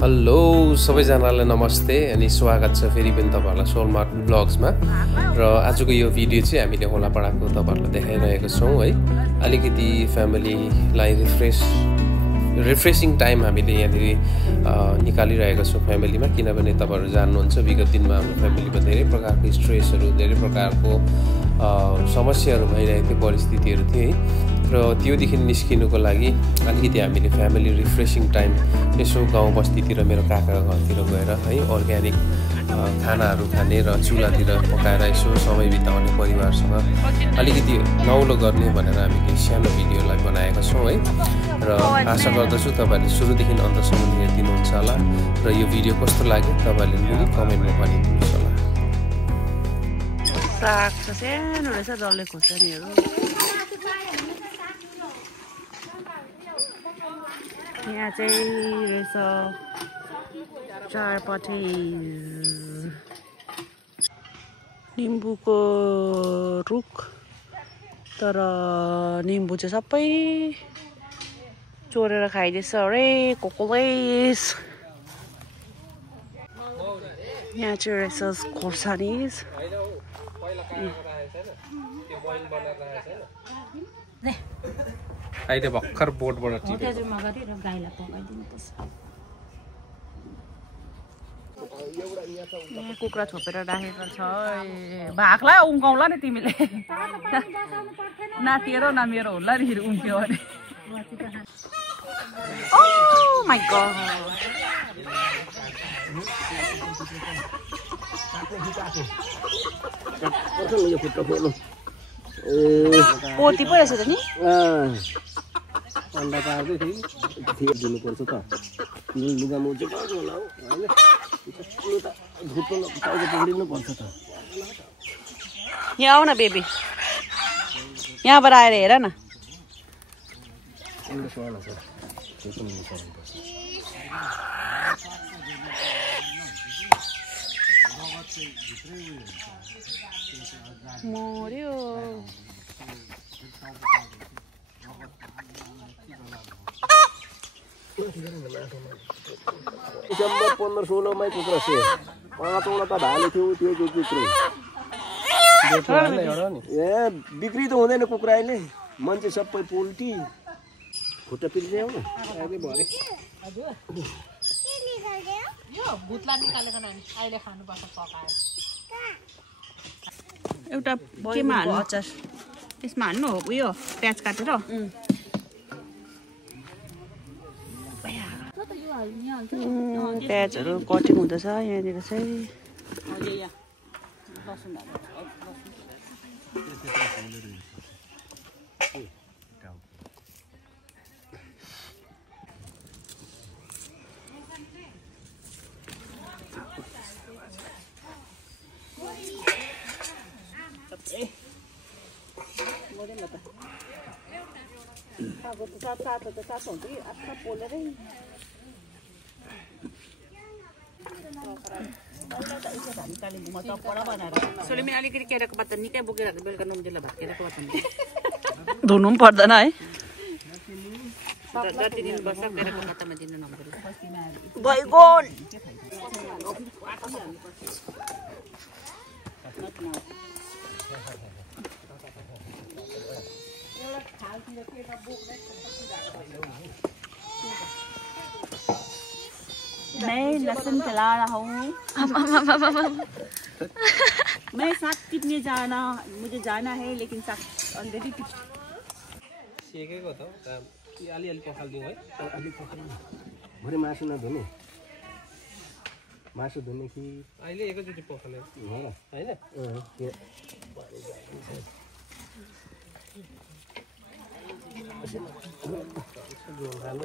Hello सबैजनालाई नमस्ते अनि स्वागत छ फेरि पनि तपाईहरुलाई सोलमार्क ब्लग्समा र आजको यो भिडियो चाहिँ हामीले होलापाडाको तपाईहरुलाई देखाइरहेको छौं है। अलिकति फ्यामिलीलाई रिफ्रेशिङ टाइम हामीले यहाँनिर निकालिरहेको छौं फ्यामिलीमा, किनभने तपाईहरु जान्नुहुन्छ विगत दिनमा हाम्रो फ्यामिलीमा धेरै प्रकारको स्ट्रेसहरु धेरै प्रकारको समस्याहरु भइरहेको थियो, परिस्थितिहरु थिए र त्योदेखि निस्किनुको लागि अलिकति हामीले फ्यामिली रिफ्रेशिङ टाइम यसो गाउँ बस्तीतिर मेरो काकाको घरतिर गएर है अर्ग्यानिक खानाहरू खाने र चुलातिर पकाएर यसो समय बिताउने परिवारसँग अलिकति नौलो गर्ने भनेर हामीले सानो भिडियोलाई बनाएका छौं है। र आशा गर्दछु तपाईहरुले सुरुदेखि अन्तसम्म हेरिदिनुहुन्छ होला र यो भिडियो कस्तो लाग्यो तपाईहरुले पनि कमेन्टमा भनिदिनुहोस् होला। साग छ सानो रहेछ डल्ले खोर्सानीहरु। यहाँ चाहिँ रहेछ चारपटे निम्बुको रुख, तर निम्बु चाहिँ सबै चोरेर खाइदिएछ अरे कोकोलेस। यहाँ चाहिँ रहेछ खोर्सानी। अहिले भर्खर बोटबाट टिपेको कुखुरा छोपेर राखेको छ। भागलाई उम्काउला नि तिमीले, नातिएर न मेरो होला नि फेरि उम्क्यो अरे। ओह माय गॉड, पोती पो रहेछ त नि। अन्डा पार्दै थियो दिनुपर्छ त लुगा मोजे पर्छ होला हो हैन, यो त घुट्नु टाउको पक्रिनु पर्छ त। यहाँ आऊ न बेबी, यहाँबाट आएर हेर न। मर्यो डिसेम्बर 15-16 मै कुखुरा थियो, 5वटा त भाले थियो त्यो कुखुरा ए बिक्री त हुँदैन कुखुरा अहिले, मान्छे सबै पोल्टी खुट्टा पिर्ने हो अहिले भरे। यो भुतला निकालेको नानी अहिले खानुपर्छ पकाएर। एउटा केमा हाल्नु अचार, त्यसमा हाल्नु हो उयो प्याज काटेर। प्याजहरू कटिङ हुँदैछ यहाँनिर चाहिँ। सोलेमी अलिकति केराको पत्ता निकै बोकेर बेलुका नुनजेला भात केराको पत्ता धुनु पनि पर्दैन है। जति दिनुपर्छ केराको पत्तामा दिनु नपर्छ। बैगन मैं लहसुन चला रहा हूँ। मैं साग टिपने मुझे जाना है, लेकिन साग अलरेडी सेकेको त अलि पखाल्दिउँ है। अलि पखाल्नु भरे मासु नधुने, मासु धुने कि अहिले एकैचोटि पखाल्यो हो र हैन।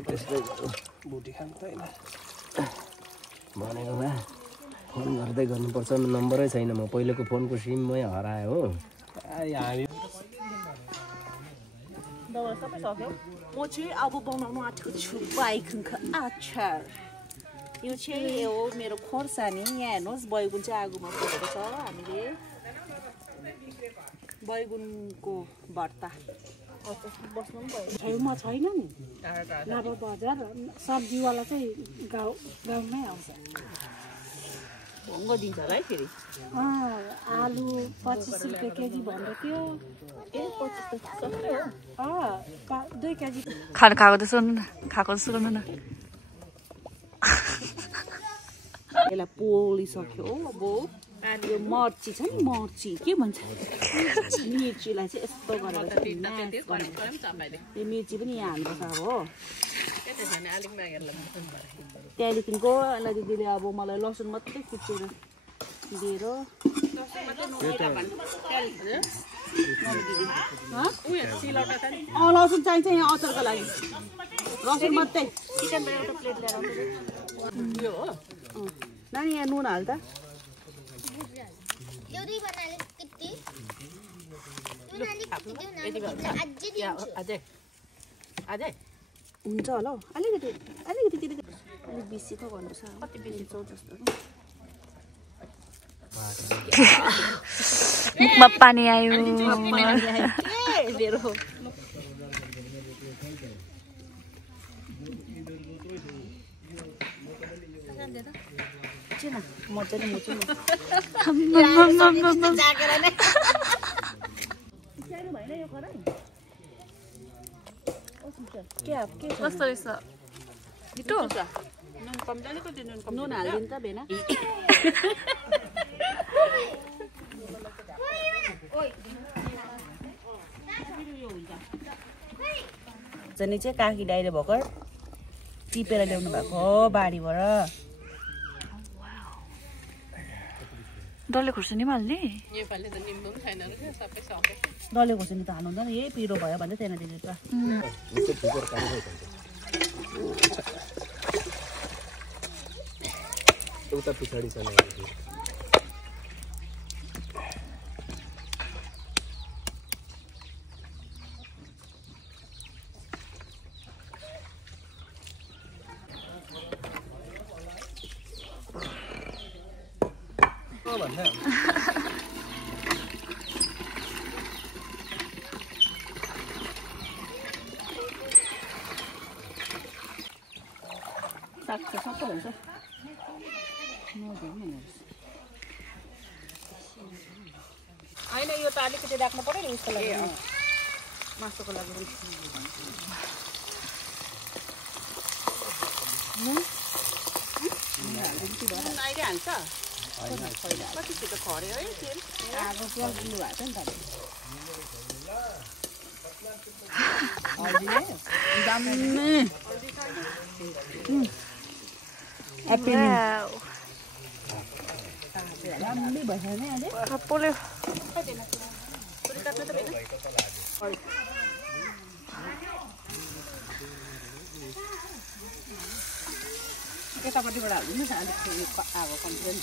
त्यसलाई बुटी खानु त होइन भनेकोमा फोन गर्दै गर्नुपर्छ। नम्बरै छैन, म पहिलेको फोनको सिममै हरायो हो। हामी सबै सक्यो। म चाहिँ अब बनाउनु आँटेको छु बैगुनको अचार। यो चाहिँ हो मेरो खोर्सानी। यहाँ हेर्नुहोस् बैगुन चाहिँ आगोमा पोलेको छ। हामीले बैगुनको भर्ता बस्नु पनि भयो छेउमा छैन नि लाभा बजार सब्जीवाला चाहिँ गाउँमै आउँछ भङ्गो दिन्छ होला है फेरि आलु 25 रुपियाँ केजी भन्दै थियो 2 केजी खाएको त सुन्नु न खाएको सुन्नु न यसलाई पोलिसक्यो अब यो मर्ची छ नि मर्ची के भन्छ मिर्चीलाई चाहिँ यस्तो गरेर यो मिर्ची पनि यहाँ हाल्नुपर्छ अब हो त्यहाँदेखिको यसलाई दिदीले अब मलाई लसुन मात्रै कुचेर दिएर लसुन चाहिन्छ यहाँ अचारको लागि लसुन मात्रै चिकनमा एउटा प्लेट ल्याएर यो हो नानी यहाँ नुन हाल त हुन्छ होला हौ अलिकति अलिक बेसी त भन्नु छ कति बेसी छ जस्तो मुखमा पानी आयो मजाले मुछु कस्तो रहेछ मिठो नुन हालिदिनु त भेना जनी चाहिँ काकी दाइले भर्खर टिपेर ल्याउनु भएको हो बारीबाट डल्ले खुर्सानी पनि हाल्ने डल्ले खोर्सानी त हाल्नु हुँदैन यही पिरो भयो भन्दै थिएन दिदी त उता पछाडि छ साग त सबै हुन्छ होइन यो त अलिकति राख्नु पर्यो नि उसको लागि मासुको लागि अहिले हाल्छ कति छिटो खऱ्यो है तेल आगो जल्दिनु भएको छ नि यतापट्टिबाट हालिदिनु न अलिक आगो कम्ती नि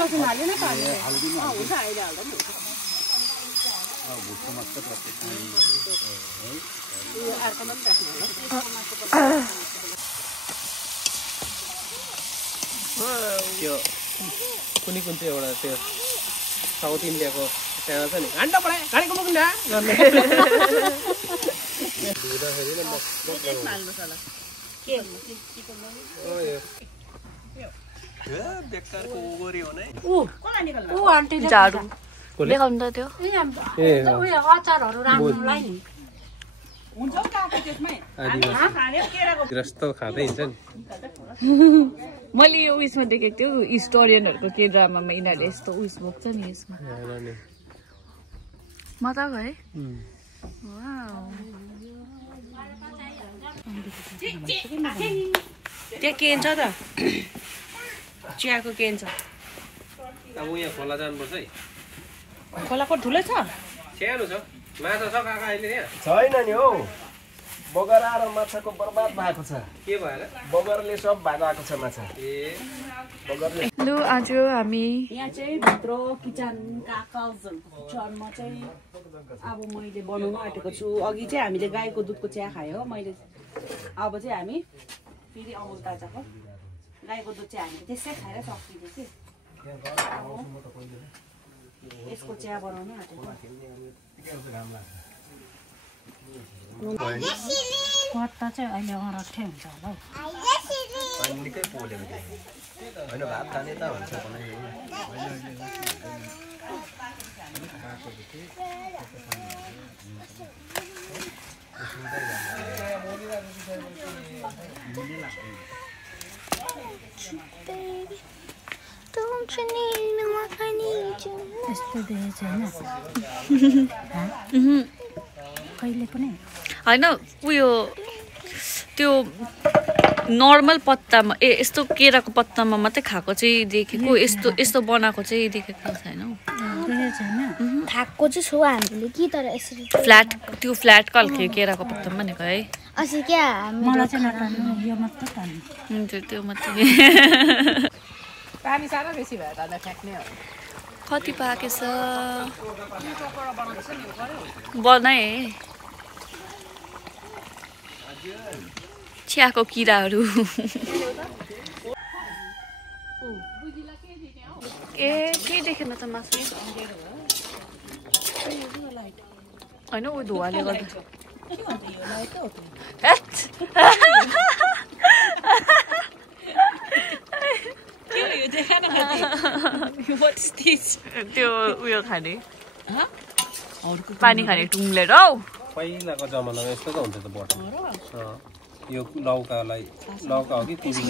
लसुन हालेन त हुन्छ अहिले हाल्दा पनि यो अर्कोमा पनि राख्नु त्यो कुनै कुन चाहिँ एउटा त्यो साउथ इन्डियाको सानो छ नि घन्टा पढाए गाडीको मुख न झाडु देखाउनु त त्यो जस्तो खाँदै हिँड्छ नि मैले यो उयसमा देखेको थियो हिस्टोरियनहरूको के ड्रामामा यिनीहरूले यस्तो उयस बोक्छ नि यसमा मजा है त्यहाँ केन छ त चियाको केन छ अब यहाँ खोला जानुपर्छ है खोलाको ठुलै छ सानो छ माछा छ काका अहिले यहाँ छैन नि हौ बगरा र माछाको बर्बाद भएको छ के भएर बगरले सब भागाएको छ माछा ए बगरले लु आज हामी यहाँ चाहिँ भित्र किचनका किचनमा चाहिँ अब मैले बनाउनु आँटेको छु अघि चाहिँ हामीले गाईको दुधको चिया खायो मैले अब चाहिँ हामी फेरि अमुल ताजाको गाईको दुध चाहिँ हामीले त्यसै खाएर सकिन्छ कि यसको चिया बनाउनु आँटेको कता चाहिँ अहिले अरठै हुन्छ होला हौ निकै पोलेको देखेँ होइन भात खाने त भन्छ यस्तो देखेको छैन कहिले पनि होइन उयो त्यो नर्मल पत्तामा यस्तो केराको पत्तामा मात्रै खाएको चाहिँ देखेको यस्तो बनाएको चाहिँ देखेको छैन खाएको चाहिँ छु हामीले कि तर यसरी त्यो फ्ल्याट कल्के केराको पत्तामा भनेको है अस्ति क्या मलाई चाहिँ नटाल्नु यो मात्रै टाल्नु हुन्छ त्यो मात्रै पानी साह्रो बेसी भयो त फ्याँक्ने हो कति पाकेछ बनाए चियाको किराहरू ए के देखेन त मासु होइन ऊ धुवाले गर्दा त्यो उयो खाने पानी खाने टुङ्लेर हौ पहिलाको जमानामा यस्तो त हुन्छ त बटन यो लौका हो कि कुदिङ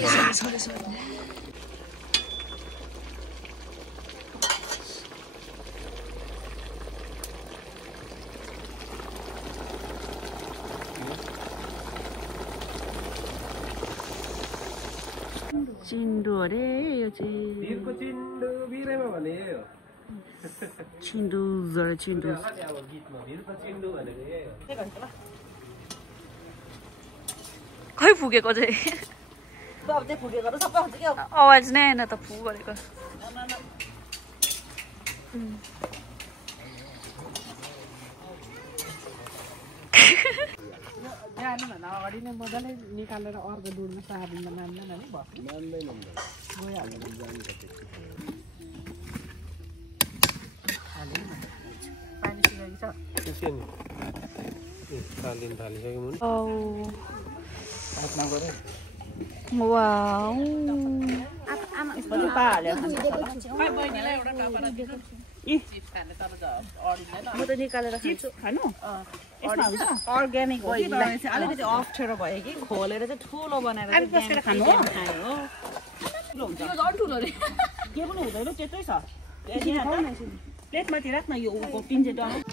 चिन्डु अरे यो चाहिँ भिरको चिन्डु भिरैमा भने चिन्डु जरा चिन्डु अब गीतमा भिरको चिन्डु भनेको यही हो खै फुकेको चाहिँ अब चाहिँ फुकेको सबै हुन्छ के आवाज नै आएन त फु गरेको जानुभन्दा अगाडि नै मजाले निकालेर अर्को दुधमा साबुनमा नाम्दैन नि पानी सिकाइछ म त निकालेर खान्छु खानु यसमा हुन्छ अर्ग्यानिक हो कि तर चाहिँ अलिकति अप्ठ्यारो भयो कि खोलेर चाहिँ ठुलो बनाएर खानु हो के पनि हुँदैन त्यतै छ प्लेटमाथि राख्न यो पिन चाहिँ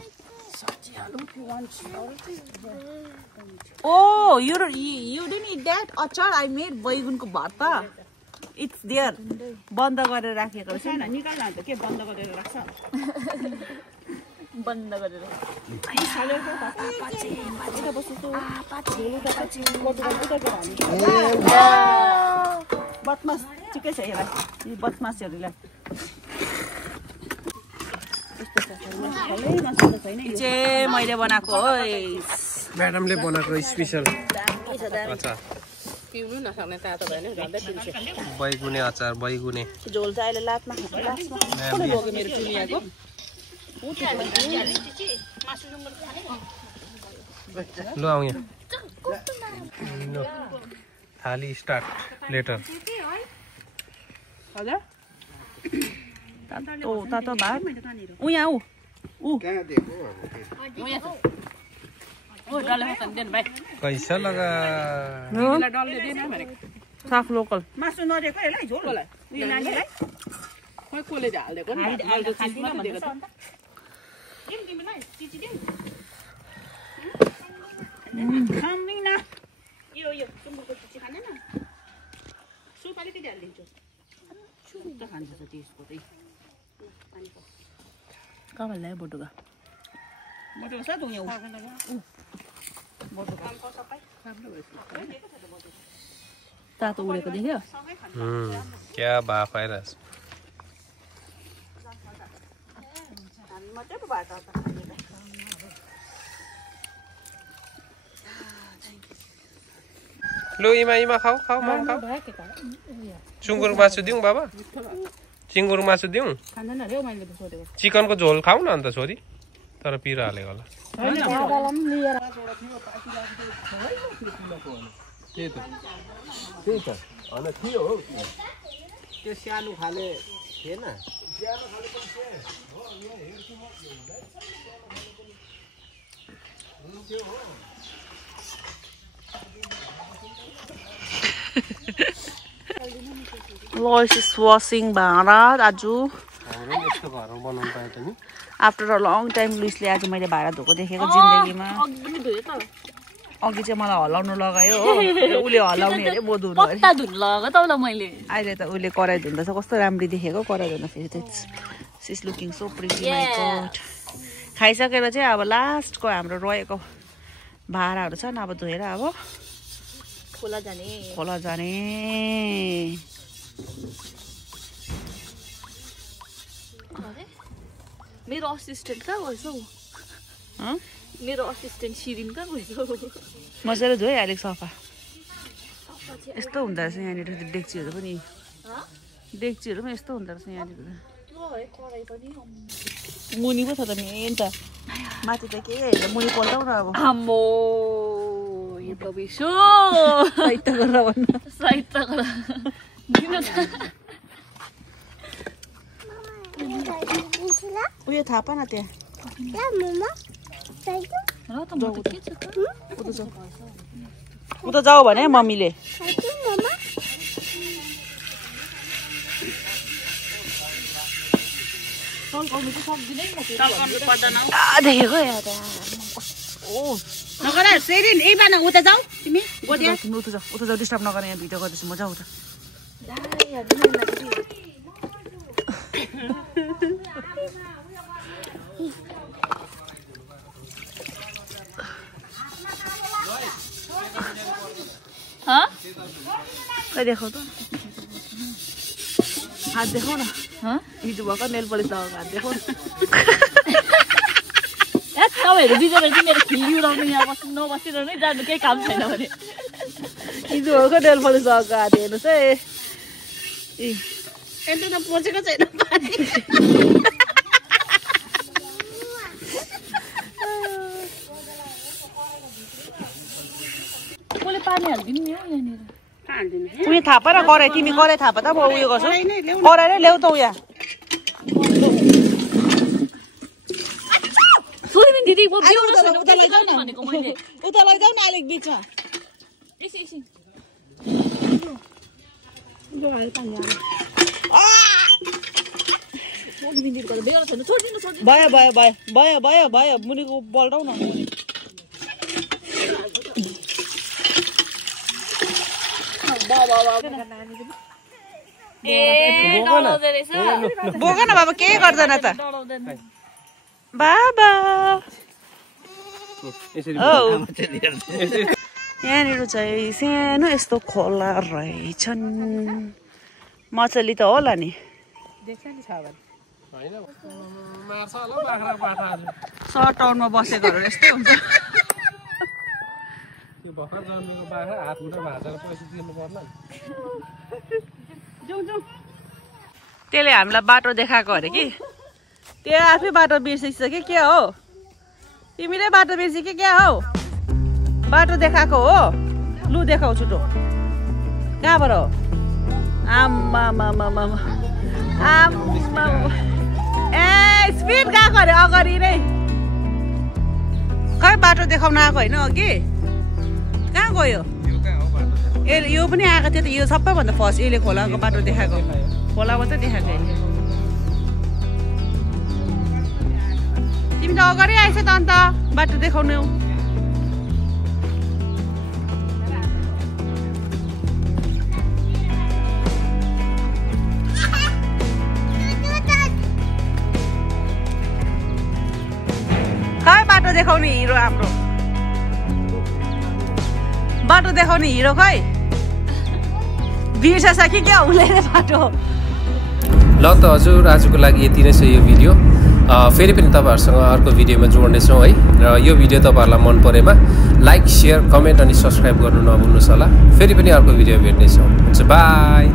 Oh, you didn't eat that? Achar I made बैगुनको भर्ता. It's there. बन्द गरेर राखेको रहेछ हैन निकाल्न त के बन्द गरेर राख्छ बन्द गरेर आई सालेर त पाछे त बस्छु त पाछे बदमास ठिकै छ यसलाई बदमासहरुलाई चाहिँ मैले बनाएको हो म्याडमले बनाएको स्पेशल अचार पिउनु नसक्ने तातो भयो नि झन्डै पिन्छ बैगुने अचार बैगुने झोल चाहिँ अहिले लातमा कुन बोक्यो मेरो चुनियाको ल आऊ यहाँ थाली स्टार्ट लेटर हजुर तातो तातो भात उ यहाँ उ कैसा लगा साफ लोकल मासु नदिएको यसलाई झोललाई उयो नानीलाई खोइ कोले हाल्दिएको नि अहिले चिज मात्रै दिएको छ दिम तिमीलाई चिची दिम खाँदैन यो सुँगुरको चिची खाँदैन सुप अलिकति हालिदिन्छु सुप त खान्छ त्यसको चाहिँ कहाँबाट ल्यायो बोटुका मटर छ दुङ तातो उडेको देख्यो क्या बाफ आइरहेछ लो इमा खाऊ खाऊ मम खाऊ सुँगुर मासु दिउँ बाबा चिङ्गुर मासु दिउँ चिकनको झोल खाऊ न अन्त छोरी तर पिरो हालेको होला त्यही त होइन थियो हो त्यो सानो खाले थिएन Lois is washing भाँडा दाजु यस्तो घरमा बनाउनु पाए त नि आफ्टर अ लङ टाइम लुइसले आज मैले भाँडा धोएको देखेको जिन्दगीमा अघि चाहिँ मलाई हलाउनु लगायो हो उसले हलाउने अरे म धुनु पत्ता धुन लगाएको त मैले अहिले त उसले कराई धुँदैछ कस्तो राम्ररी देखेको कराई धुँदाखेरि चाहिँ she's looking so pretty my god खाइसकेर चाहिँ अब लास्टको हाम्रो रहेको भाँडाहरू छ नि अब धोएर अब खोला जाने मेरो असिस्टेन्ट कहाँ गएछ हौ मेरो असिस्टेन्ट सिरिन कहाँ गएछ मजाले धोएँ अलिक सफा यस्तो हुँदो रहेछ यहाँनिर डेक्चीहरू पनि यस्तो हुँदो रहेछ यहाँनिर मुनि पो छ त मेन त माथि त के हेरेर मुनि पल्टाउ न अब आम्बो यो त बिसो साहित्य गरेर भन्नु साहित्य गरेर किन उयो थाहा पाएन त्यहाँ उता जाऊ भने मम्मीले देखेको नगर सेरिन यही बाना उता जाऊ तिमी उता जाऊ डिस्टर्ब नगर यहाँ भिडियो गर्दैछु म जाऊ उता देखाऊ त हात देखाऊ न हिजो भर्खर नेल पलिस लगाएको हात देखाऊ तपाईँहरू बिचरा चाहिँ मेरो खिल्ली उडाउनु यहाँ नबसिरहनु जानु केही काम छैन भने हिजो भर्खर नेल पलिस लगाएको हात हेर्नुहोस् है यता त पसेको छैन कसले पानी हालिदिनु नि हौ यहाँनिर उयो थापा र कराई तिमी कराई थापा त म उयो गर्छु कराई नै ल्याउ त उयो सुरिमिन दिदी उता लैजाऊ न अलिक बिचमा भयो मुनिको पल्टाउ न बोक न बाबा केही गर्दैन त बाबा यहाँनिर चाहिँ सानो यस्तो खोला रहेछन् मछली त होला नि सर्ट टाउनमा बसेकोहरू यस्तै हुन्छ त्यसले हामीलाई बाटो देखाएको अरे कि त्यो आफै बाटो बिर्सिन्छ कि के हो तिमीले बाटो बिर्सि कि क्या हौ बाटो देखाएको हो लु देखाउ छुटो कहाँबाट हो आम्मा ए स्पिड गएको अरे अगाडि नै खै बाटो देखाउन आएको होइन अघि कहाँ गयो यो पनि आएको थियो त यो सबैभन्दा फर्स्ट यसले खोलाको बाटो देखाएको खोला मात्रै देखाएको यसले तिमी त अगाडि आएछ त अन्त बाटो देखाउनु देखाउने हिरो हाम्रो बाटो देखाउने हिरो खै बिर्सेछ कि क्या उसले बाटो ल त हजुर आजको लागि यति नै छ यो भिडियो फेरि पनि तपाईहरुसँग अर्को भिडियोमा जोड्नेछौँ है र यो भिडियो तपाईहरुलाई मन परेमा लाइक शेयर कमेन्ट अनि सब्स्क्राइब गर्नु नभुल्नुस् होला फेरि पनि अर्को भिडियो भेट्नेछौँ हुन्छ बाइ